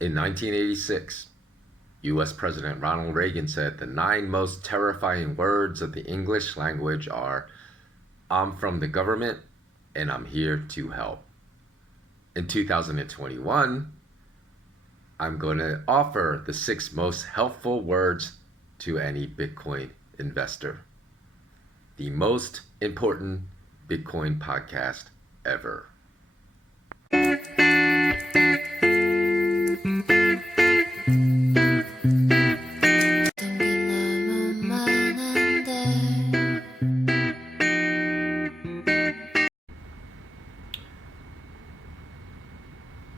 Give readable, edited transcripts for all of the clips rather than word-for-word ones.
In 1986, US President Ronald Reagan said the 9 most terrifying words of the English language are, "I'm from the government and I'm here to help." In 2021, I'm going to offer the 6 most helpful words to any Bitcoin investor. The most important Bitcoin podcast ever.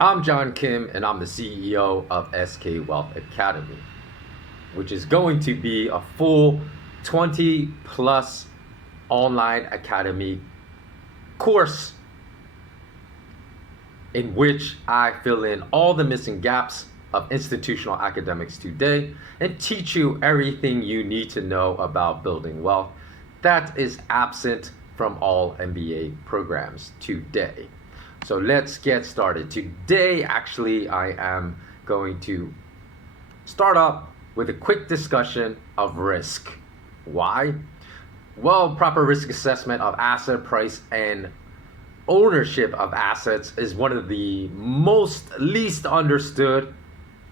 I'm John Kim, and I'm the CEO of SK Wealth Academy, which is going to be a full 20 plus online academy course in which I fill in all the missing gaps of institutional academics today and teach you everything you need to know about building wealth that is absent from all MBA programs today. So let's get started. Today, actually, I am going to start up with a quick discussion of risk. Why? Well, proper risk assessment of asset price and ownership of assets is one of the least understood,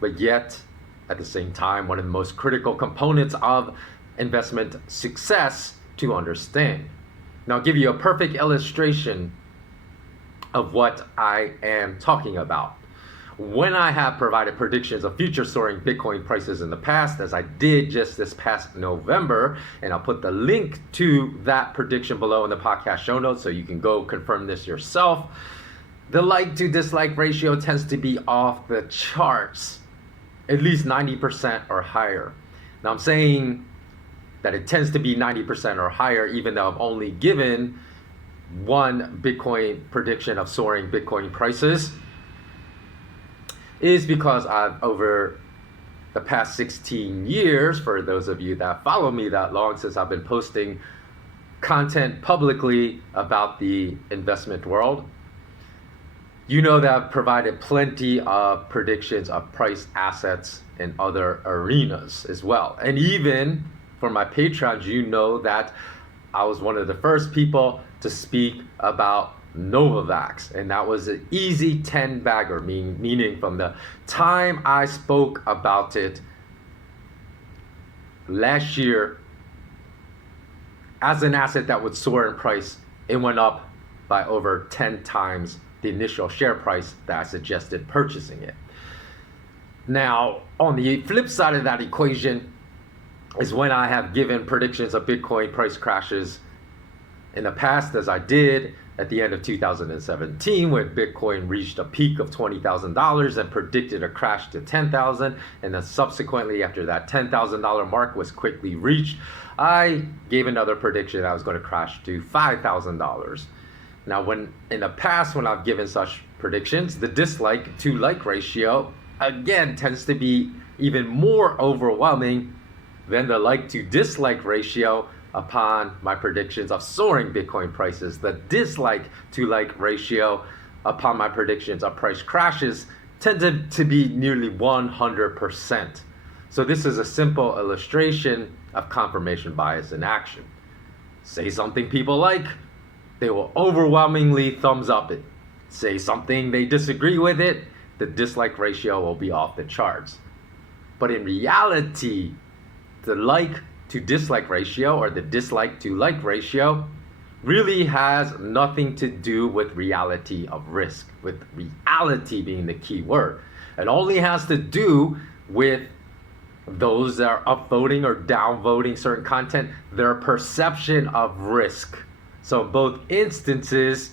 but yet at the same time, one of the most critical components of investment success to understand. Now, I'll give you a perfect illustration of what I am talking about. When I have provided predictions of future soaring Bitcoin prices in the past, as I did just this past November, and I'll put the link to that prediction below in the podcast show notes so you can go confirm this yourself, the like to dislike ratio tends to be off the charts, at least 90% or higher. Now I'm saying that it tends to be 90% or higher, even though I've only given one Bitcoin prediction of soaring Bitcoin prices, is because I've, over the past 16 years, for those of you that follow me that long, since I've been posting content publicly about the investment world, you know that I've provided plenty of predictions of price assets in other arenas as well. And even for my patrons, you know that I was one of the first people to speak about Novavax, and that was an easy 10 bagger, meaning from the time I spoke about it last year as an asset that would soar in price, it went up by over 10 times the initial share price that I suggested purchasing it. Now, on the flip side of that equation is when I have given predictions of Bitcoin price crashes in the past, as I did at the end of 2017 when Bitcoin reached a peak of $20,000 and predicted a crash to $10,000, and then subsequently after that $10,000 mark was quickly reached, I gave another prediction that I was going to crash to $5,000. Now, when in the past when I've given such predictions, the dislike to like ratio again tends to be even more overwhelming than the like to dislike ratio upon my predictions of soaring Bitcoin prices. The dislike to like ratio upon my predictions of price crashes tended to be nearly 100%. So this is a simple illustration of confirmation bias in action. Say something people like, they will overwhelmingly thumbs up it. Say something they disagree with it, the dislike ratio will be off the charts. But in reality, the like to dislike ratio, or the dislike to like ratio, really has nothing to do with reality of risk, with reality being the key word. It only has to do with those that are upvoting or downvoting certain content, their perception of risk. So in both instances,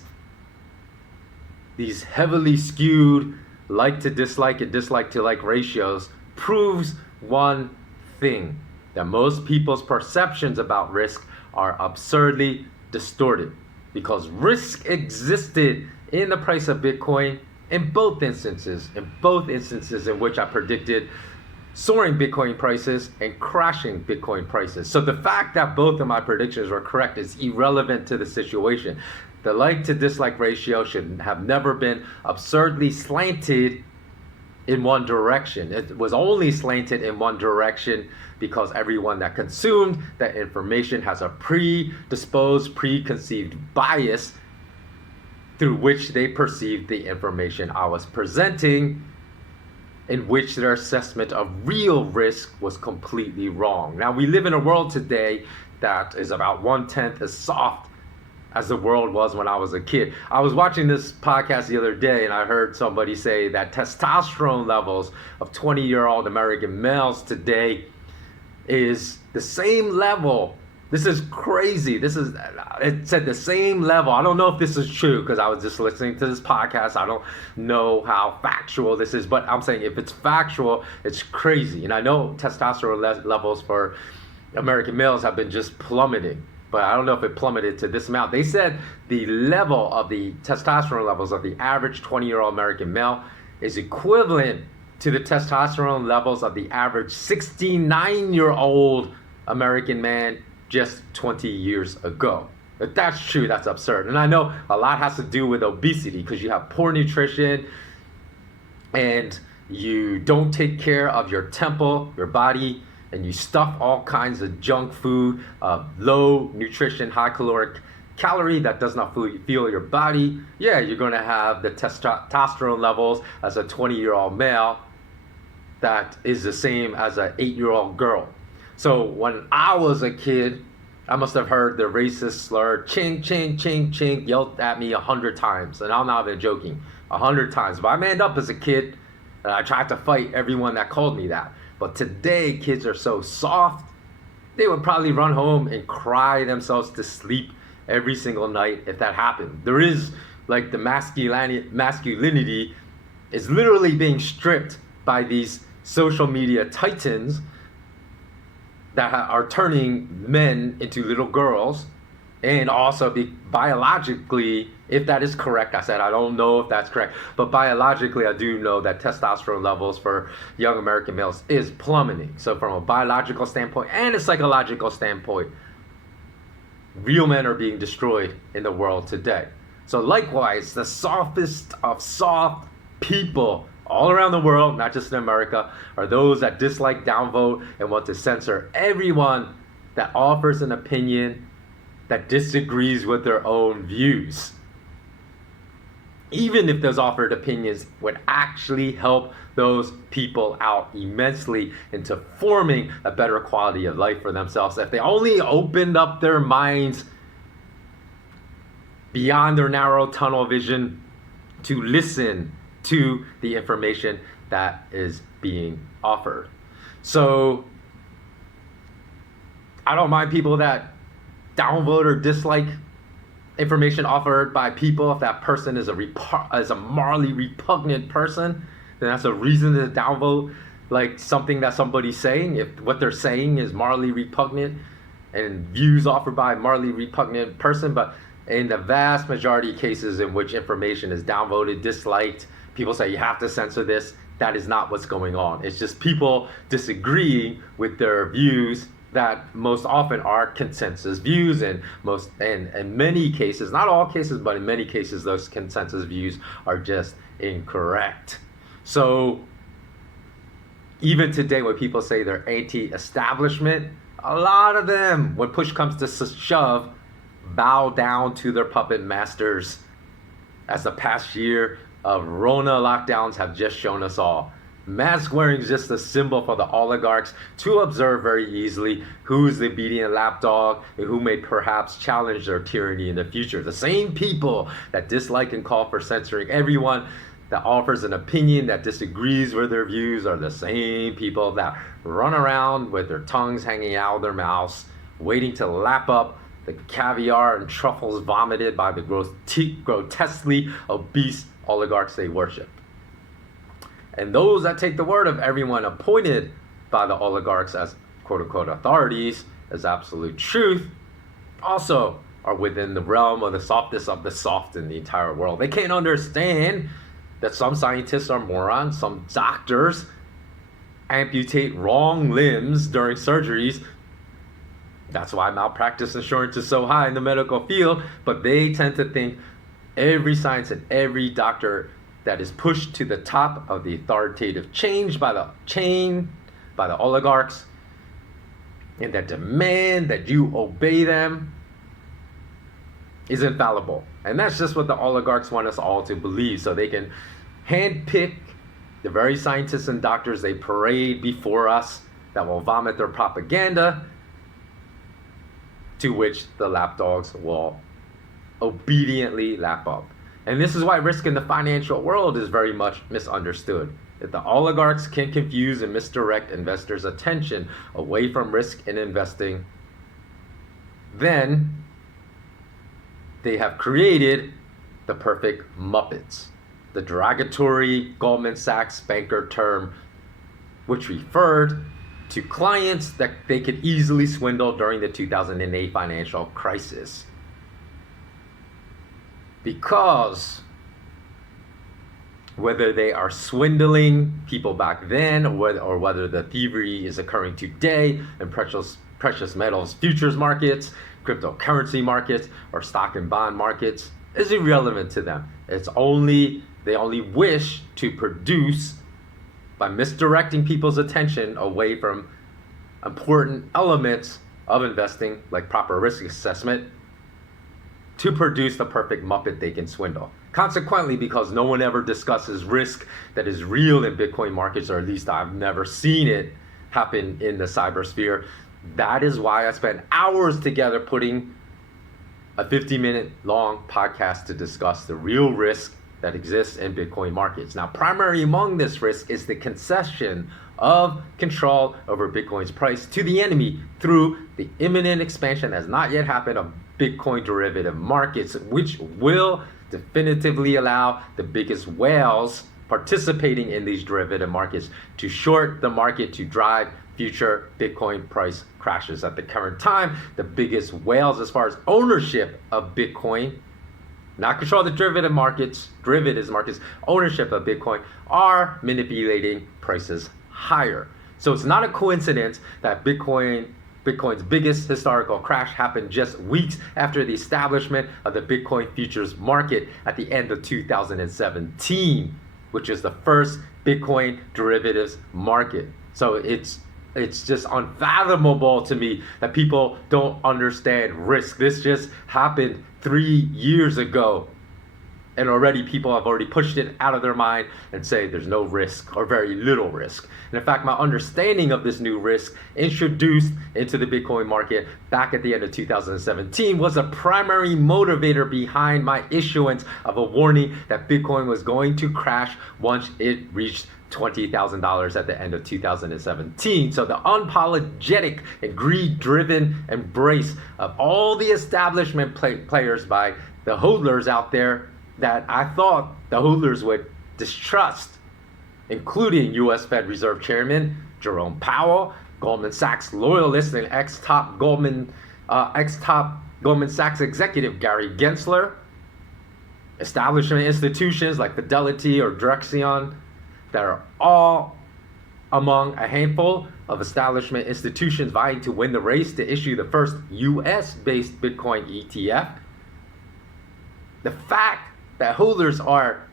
these heavily skewed like to dislike and dislike to like ratios proves one thing, that most people's perceptions about risk are absurdly distorted, because risk existed in the price of Bitcoin in both instances in which I predicted soaring Bitcoin prices and crashing Bitcoin prices. So the fact that both of my predictions were correct is irrelevant to the situation. The like to dislike ratio should have never been absurdly slanted in one direction. It was only slanted in one direction because everyone that consumed that information has a predisposed, preconceived bias through which they perceived the information I was presenting, in which their assessment of real risk was completely wrong. Now, we live in a world today that is about 1/10 as soft as the world was when I was a kid. I was watching this podcast the other day and I heard somebody say that testosterone levels of 20-year-old American males today is the same level. This is crazy. It said the same level. I don't know if this is true because I was just listening to this podcast. I don't know how factual this is, but I'm saying if it's factual, it's crazy. And I know testosterone levels for American males have been just plummeting, but I don't know if it plummeted to this amount. They said the level of the testosterone levels of the average 20-year-old American male is equivalent to the testosterone levels of the average 69-year-old American man just 20 years ago. If that's true, that's absurd. And I know a lot has to do with obesity because you have poor nutrition and you don't take care of your temple, your body, and you stuff all kinds of junk food, low nutrition, high caloric calorie that does not fuel your body. Yeah, you're going to have the testosterone levels as a 20-year-old male that is the same as an 8-year-old girl. So when I was a kid, I must have heard the racist slur, ching, ching, ching, ching, yelled at me 100 times. And I'm not even joking, 100 times. But I manned up as a kid, and I tried to fight everyone that called me that. But today, kids are so soft, they would probably run home and cry themselves to sleep every single night if that happened. There is, like, the masculinity is literally being stripped by these social media titans that are turning men into little girls, and also biologically, if that is correct, I said I don't know if that's correct, but biologically I do know that testosterone levels for young American males is plummeting. So from a biological standpoint and a psychological standpoint, real men are being destroyed in the world today. So likewise, the softest of soft people all around the world, not just in America, are those that dislike, downvote, and want to censor everyone that offers an opinion that disagrees with their own views. Even if those offered opinions would actually help those people out immensely into forming a better quality of life for themselves. If they only opened up their minds beyond their narrow tunnel vision to listen to the information that is being offered. So I don't mind people that downvote or dislike information offered by people. If that person is a morally repugnant person, then that's a reason to downvote like something that somebody's saying. If what they're saying is morally repugnant and views offered by a morally repugnant person. But in the vast majority of cases in which information is downvoted, disliked, people say you have to censor this. That is not what's going on. It's just people disagreeing with their views that most often are consensus views, and in many cases, not all cases, but in many cases, those consensus views are just incorrect. So even today, when people say they're anti-establishment, a lot of them, when push comes to shove, bow down to their puppet masters, as the past year of Rona lockdowns have just shown us all. Mask wearing is just a symbol for the oligarchs to observe very easily who's the obedient lapdog and who may perhaps challenge their tyranny in the future. The same people that dislike and call for censoring everyone that offers an opinion that disagrees with their views are the same people that run around with their tongues hanging out of their mouths, waiting to lap up the caviar and truffles vomited by the grotesquely obese oligarchs they worship. And those that take the word of everyone appointed by the oligarchs as quote-unquote authorities as absolute truth also are within the realm of the softest of the soft in the entire world. They can't understand that some scientists are morons, some doctors amputate wrong limbs during surgeries. That's why malpractice insurance is so high in the medical field, but they tend to think every science and every doctor that is pushed to the top of the authoritative change by the oligarchs, and that demand that you obey them is infallible. And that's just what the oligarchs want us all to believe, so they can handpick the very scientists and doctors they parade before us that will vomit their propaganda, to which the lapdogs will obediently lap up. And this is why risk in the financial world is very much misunderstood. If the oligarchs can confuse and misdirect investors' attention away from risk in investing, then they have created the perfect Muppets, the derogatory Goldman Sachs banker term, which referred to clients that they could easily swindle during the 2008 financial crisis. Because whether they are swindling people back then, or whether the thievery is occurring today in precious metals futures markets, cryptocurrency markets, or stock and bond markets, is irrelevant to them. They only wish to produce, by misdirecting people's attention away from important elements of investing, like proper risk assessment, to produce the perfect Muppet they can swindle. Consequently, because no one ever discusses risk that is real in Bitcoin markets, or at least I've never seen it happen in the cybersphere, that is why I spent hours together putting a 50-minute long podcast to discuss the real risk that exists in Bitcoin markets. Now, primary among this risk is the concession of control over Bitcoin's price to the enemy through the imminent expansion that has not yet happened of Bitcoin derivative markets, which will definitively allow the biggest whales participating in these derivative markets to short the market to drive future Bitcoin price crashes. At the current time, the biggest whales as far as ownership of Bitcoin, not control the derivatives markets, ownership of Bitcoin, are manipulating prices higher. So it's not a coincidence that Bitcoin's biggest historical crash happened just weeks after the establishment of the Bitcoin futures market at the end of 2017, which is the first Bitcoin derivatives market. So it's just unfathomable to me that people don't understand risk. This just happened 3 years ago, and already people have already pushed it out of their mind and say there's no risk or very little risk. And in fact, my understanding of this new risk introduced into the Bitcoin market back at the end of 2017 was a primary motivator behind my issuance of a warning that Bitcoin was going to crash once it reached $20,000 at the end of 2017. So the unapologetic and greed-driven embrace of all the establishment players by the hodlers out there that I thought the hodlers would distrust, including U.S. Fed Reserve Chairman Jerome Powell, Goldman Sachs loyalist and ex-top Goldman Sachs executive Gary Gensler, establishment institutions like Fidelity or Drexion, that are all among a handful of establishment institutions vying to win the race to issue the first US-based Bitcoin ETF. The fact that holders are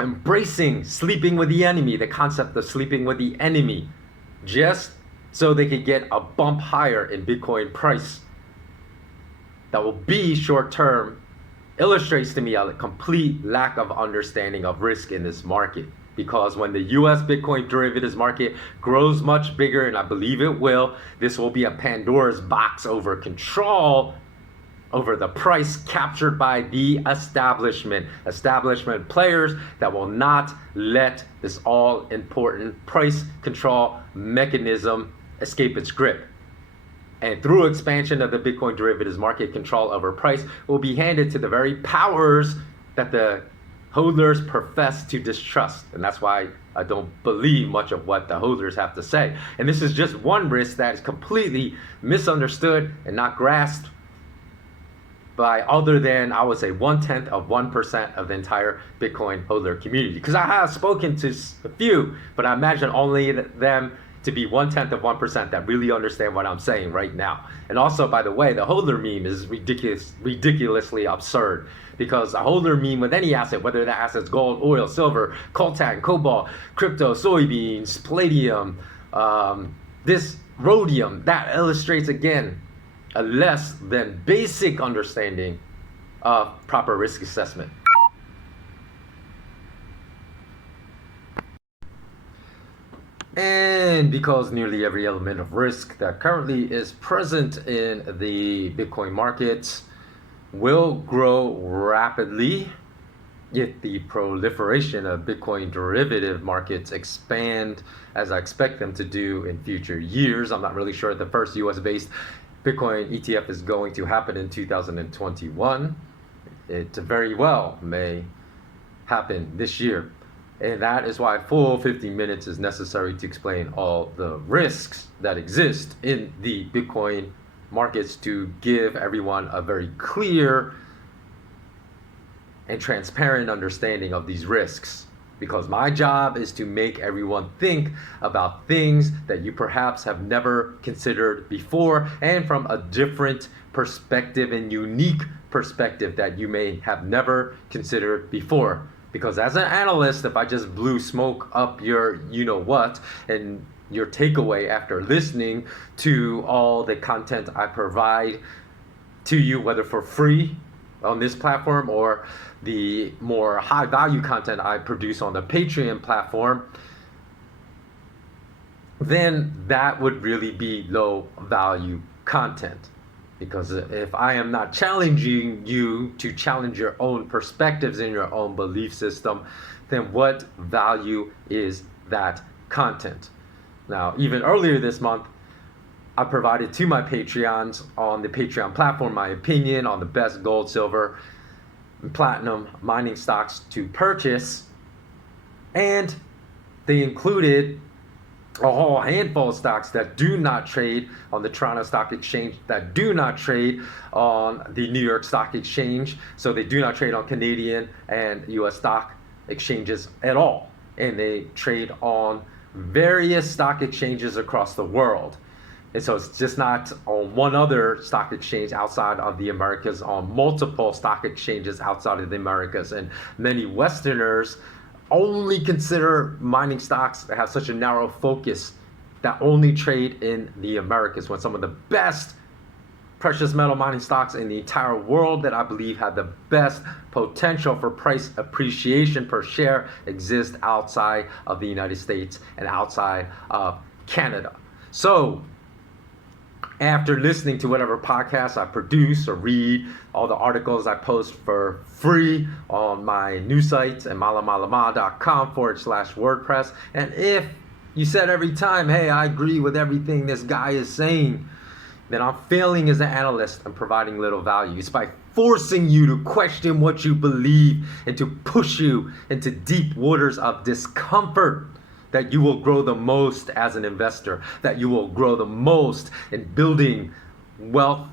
embracing sleeping with the enemy, the concept of sleeping with the enemy, just so they could get a bump higher in Bitcoin price that will be short-term, illustrates to me a complete lack of understanding of risk in this market. Because when the US Bitcoin derivatives market grows much bigger, and I believe it will, this will be a Pandora's box over control over the price captured by the establishment players that will not let this all-important price control mechanism escape its grip. And through expansion of the Bitcoin derivatives market, control over price will be handed to the very powers that the hodlers profess to distrust. And that's why I don't believe much of what the hodlers have to say. And this is just one risk that is completely misunderstood and not grasped by other than, I would say, 0.1% of the entire Bitcoin hodler community. Because I have spoken to a few, but I imagine only them to be 1/10 of 1% that really understand what I'm saying right now. And also, by the way, the holder meme is ridiculously absurd, because a holder meme with any asset, whether that asset's gold, oil, silver, coltan, cobalt, crypto, soybeans, palladium, this rhodium, that illustrates again a less than basic understanding of proper risk assessment. And because nearly every element of risk that currently is present in the Bitcoin markets will grow rapidly if the proliferation of Bitcoin derivative markets expand as I expect them to do in future years. I'm not really sure if the first US-based Bitcoin ETF is going to happen in 2021. It very well may happen this year. And that is why full 50 minutes is necessary to explain all the risks that exist in the Bitcoin markets, to give everyone a very clear and transparent understanding of these risks. Because my job is to make everyone think about things that you perhaps have never considered before, and from a different perspective and unique perspective that you may have never considered before. Because as an analyst, if I just blew smoke up your you-know-what, and your takeaway after listening to all the content I provide to you, whether for free on this platform or the more high-value content I produce on the Patreon platform, then that would really be low-value content. Because if I am not challenging you to challenge your own perspectives and your own belief system, then what value is that content? Now, even earlier this month, I provided to my Patreons on the Patreon platform my opinion on the best gold, silver, and platinum mining stocks to purchase. And they included a whole handful of stocks that do not trade on the Toronto Stock Exchange, that do not trade on the New York Stock Exchange. So they do not trade on Canadian and US stock exchanges at all. And they trade on various stock exchanges across the world. And so it's just not on one other stock exchange outside of the Americas, on multiple stock exchanges outside of the Americas. And many Westerners only consider mining stocks that have such a narrow focus, that only trade in the Americas, when some of the best precious metal mining stocks in the entire world that I believe have the best potential for price appreciation per share exist outside of the United States and outside of Canada. So after listening to whatever podcasts I produce or read, all the articles I post for free on my news sites and malamalama.com/WordPress. And if you said every time, hey, I agree with everything this guy is saying, then I'm failing as an analyst and providing little value. It's by forcing you to question what you believe and to push you into deep waters of discomfort that you will grow the most as an investor, that you will grow the most in building wealth,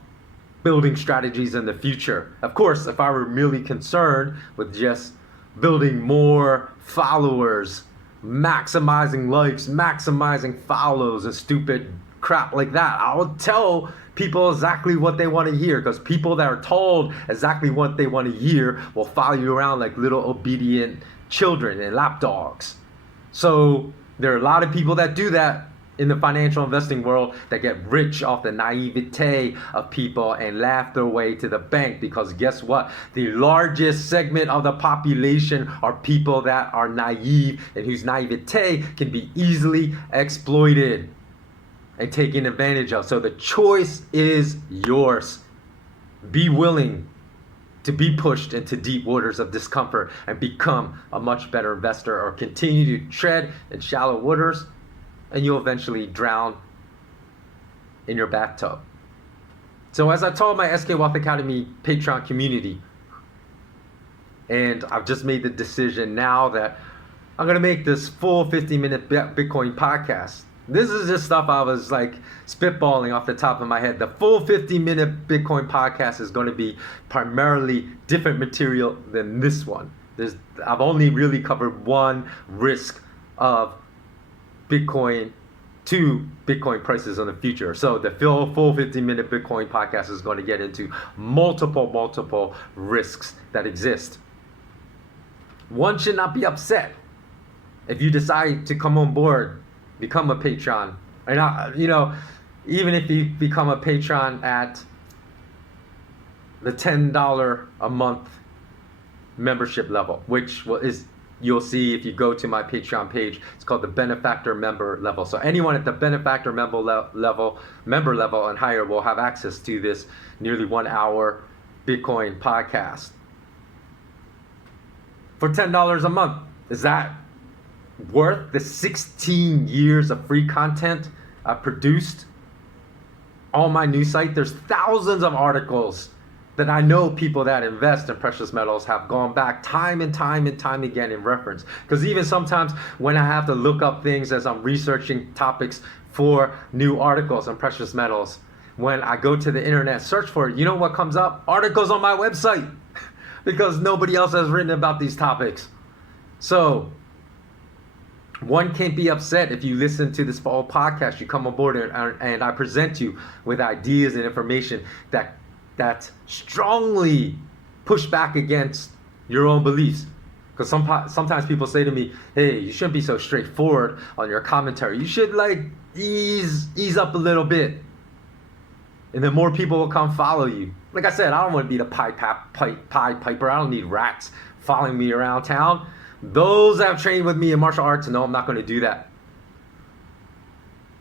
building strategies in the future. Of course, if I were merely concerned with just building more followers, maximizing likes, maximizing follows, and stupid crap like that, I would tell people exactly what they want to hear, because people that are told exactly what they want to hear will follow you around like little obedient children and lapdogs. So there are a lot of people that do that in the financial investing world, that get rich off the naivete of people and laugh their way to the bank. Because guess what? The largest segment of the population are people that are naive and whose naivete can be easily exploited and taken advantage of. So the choice is yours. Be willing to be pushed into deep waters of discomfort and become a much better investor, or continue to tread in shallow waters and you'll eventually drown in your bathtub. So as I told my SK Wealth Academy Patreon community, and I've just made the decision now that I'm going to make this full 50-minute Bitcoin podcast. This is just stuff I was like spitballing off the top of my head. The full 50-minute Bitcoin podcast is going to be primarily different material than this one. I've only really covered one risk of Bitcoin to Bitcoin prices in the future. So the full 15-minute Bitcoin podcast is going to get into multiple risks that exist. One should not be upset if you decide to come on board, become a patron. And even if you become a patron at the $10 a month membership level, which is, you'll see if you go to my Patreon page, it's called the benefactor member level. So anyone at the benefactor member level and higher will have access to this nearly 1 hour Bitcoin podcast for $10 a month. Is that worth the 16 years of free content I've produced on my news site? There's thousands of articles that I know people that invest in precious metals have gone back time and time again in reference. Because even sometimes when I have to look up things as I'm researching topics for new articles on precious metals, when I go to the internet, search for it, you know what comes up? Articles on my website, because nobody else has written about these topics. So one can't be upset if you listen to this whole podcast, you come on board and I present you with ideas and information that strongly push back against your own beliefs. Because sometimes people say to me, hey, you shouldn't be so straightforward on your commentary. You should ease up a little bit. And then more people will come follow you. Like I said, I don't want to be the Pied Piper. I don't need rats following me around town. Those that have trained with me in martial arts know I'm not going to do that.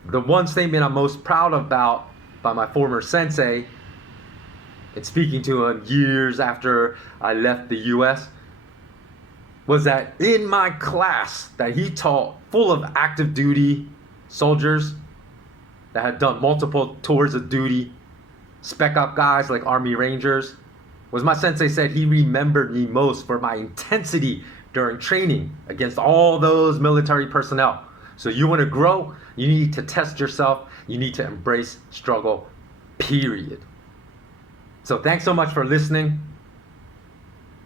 The one statement I'm most proud about by my former sensei, and speaking to him years after I left the US, was that in my class that he taught, full of active duty soldiers that had done multiple tours of duty, spec op guys like Army Rangers, was my sensei said he remembered me most for my intensity during training against all those military personnel. So you want to grow, you need to test yourself, you need to embrace struggle, period. So thanks so much for listening.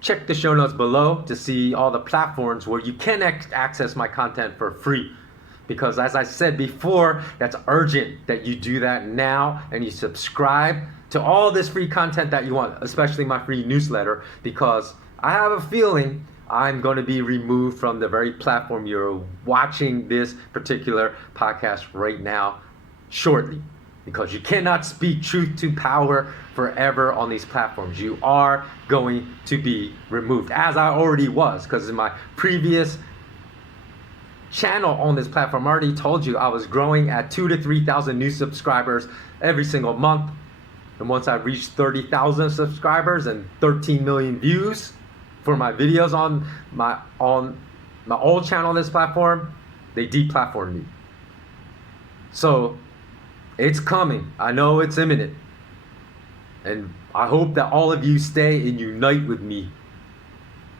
Check the show notes below to see all the platforms where you can access my content for free. Because as I said before, that's urgent that you do that now and you subscribe to all this free content that you want, especially my free newsletter, because I have a feeling I'm going to be removed from the very platform you're watching this particular podcast right now shortly. Because you cannot speak truth to power forever on these platforms. You are going to be removed, as I already was, because in my previous channel on this platform, I already told you I was growing at 2,000 to 3,000 new subscribers every single month. And once I reached 30,000 subscribers and 13 million views for my videos on my old channel on this platform, they deplatformed me. So it's coming. I know it's imminent. And I hope that all of you stay and unite with me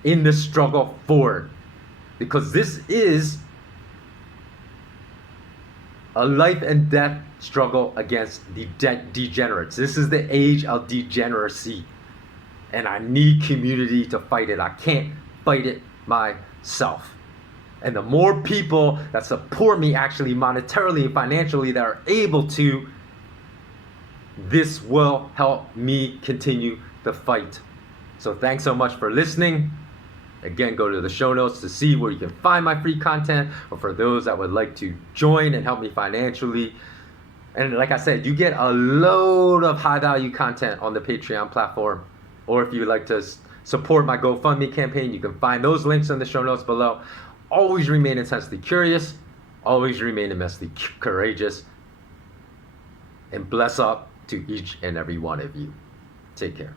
in this struggle forward. Because this is a life and death struggle against the degenerates. This is the age of degeneracy. And I need community to fight it. I can't fight it myself. And the more people that support me actually monetarily and financially that are able to, this will help me continue the fight. So thanks so much for listening. Again, go to the show notes to see where you can find my free content, or for those that would like to join and help me financially. And like I said, you get a load of high value content on the Patreon platform. Or if you'd like to support my GoFundMe campaign, you can find those links in the show notes below. Always remain intensely curious. Always remain immensely courageous. And bless up to each and every one of you. Take care.